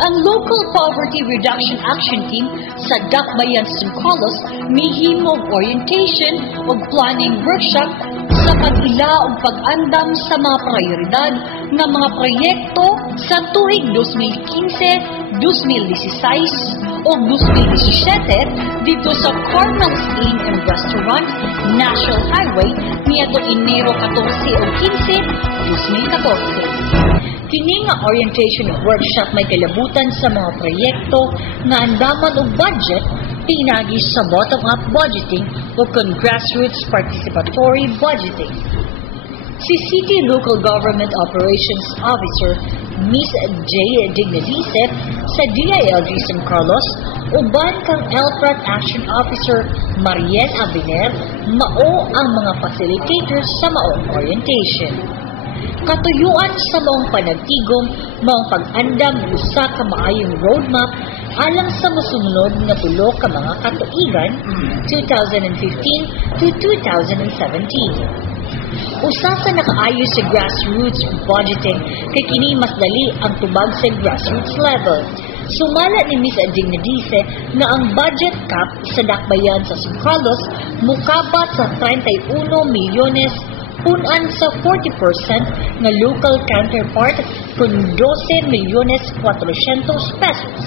Ang Local Poverty Reduction Action Team sa Dakbayan San Carlos mihimog orientation o planning workshop sa pag-ila o pag-andam sa mga prioridad ng mga proyekto sa tuig 2015, 2016 o 2017 dito sa Cornell's Inn and Restaurant, National Highway, niadtong Enero 14 o 15, 2014. Kini nga orientation workshop may kalabutan sa mga proyekto nga andaman og budget pinagi sa bottom-up budgeting o grassroots participatory budgeting. Si City Local Government Operations Officer Ms. J. Dignadice sa DILG San Carlos uban kang LPRAT Action Officer Mariel Abiner mao ang mga facilitators sa maong orientation. Katuyuan sa maong panagtigom, maong pag-andam usa ka maayong roadmap alang sa mosunod nga tulo ka mga katuigan 2015 to 2017. Usa sa nakaayo sa grassroots budgeting kay kini mas dali ang tubag sa grassroots level. Sumala ni Ms. Dignadice na ang budget cap sa dakbayan sa San Carlos mukabat sa 31 milyones punan sa 40% nga local counterpart kun 12 milyones 400 pesos.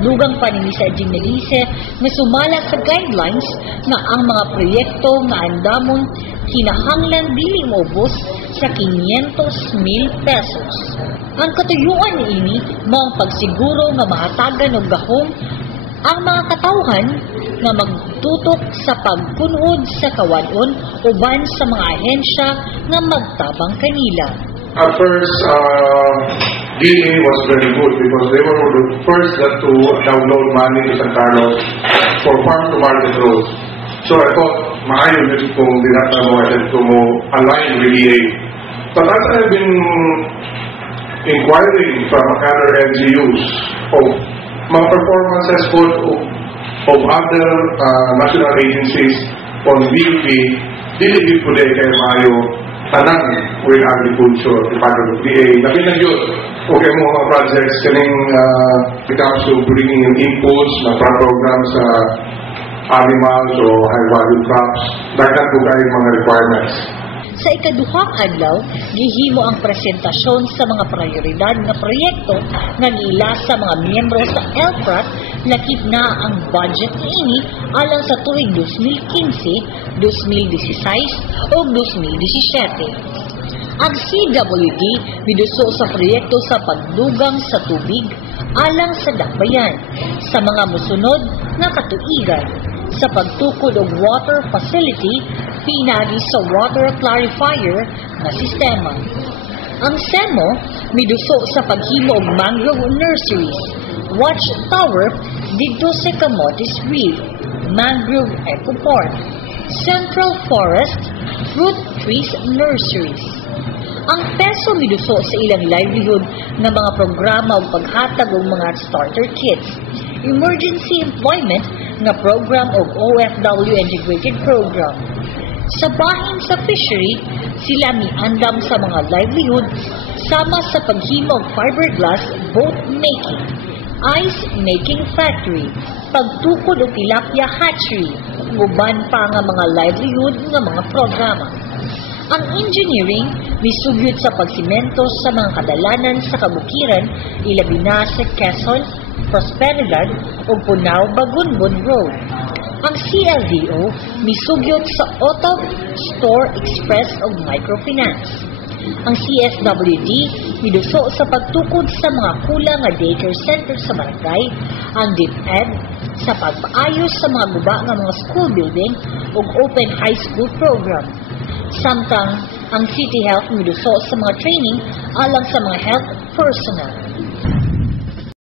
Dugang pa ni Ms. Dignadice nga sumala sa guidelines na ang mga proyekto nga andamon kinahanglan dili moubos sa 500,000 pesos. Ang katuyuan niini mao ang pagsiguro nga mahatagan og gahom ang mga katawhan nga magtutok sa pagkunhod sa kawan-on uban sa mga ahensya nga magtabang kanila. At first, DA was very good because they were the first to download money to San Carlos for farm-to-market roads. So I thought, maayon din kung dinatawagin to align with DA. But as I've been inquiring from other NGOs of mga performances of other national agencies on DUP, dili po din kay Mayo tanang with agriculture, Department of DA. Labi na yun, okay mo mga projects kaning becomes to bringing in inputs, magpa-program sa animals o high-value crops, dagdag po kayo mga requirements. Sa ikaduhang adlaw, gihimo ang presentasyon sa mga prioridad nga proyekto nga giila sa mga miyembro sa LPRAT lakip na ang budget niini alang sa tuig 2015, 2016 o 2017. Ang CWD miduso sa proyekto sa pagdugang sa tubig alang sa dakbayan sa mga musunod nga katuigan sa pagtukod og water facility pinagi sa water clarifier na sistema. Ang SEMO miduso sa paghimo og mangrove nurseries, watchtower didto sa Camotes Reef, mangrove eco park, central forest, fruit trees nurseries. Ang PESO miduso sa ilang livelihood nga mga programa ug paghatag og mga starter kits, emergency employment nga program og OFW integrated program. Sa bahin sa fishery, sila miandam sa mga livelihood sama sa paghimo og fiberglass boat making, ice making factory, pagtukod og tilapia hatchery, uban pa nga mga livelihood nga mga programa. Ang engineering misugyot sa pagsimento sa mga kadalanan sa kabukiran ilabi na sa Quezon, Prosperidad ug Punao Bagunbon Road. Ang CLDO misugyot sa Auto Store Express ug Microfinance. Ang CSWD miduso sa pagtukod sa mga kulang nga daycare center sa barangay, ang DepEd sa pagpaayos sa mga guba nga mga school building ug open high school program. Samtang ang City Health miduso sa mga training alang sa mga health personnel.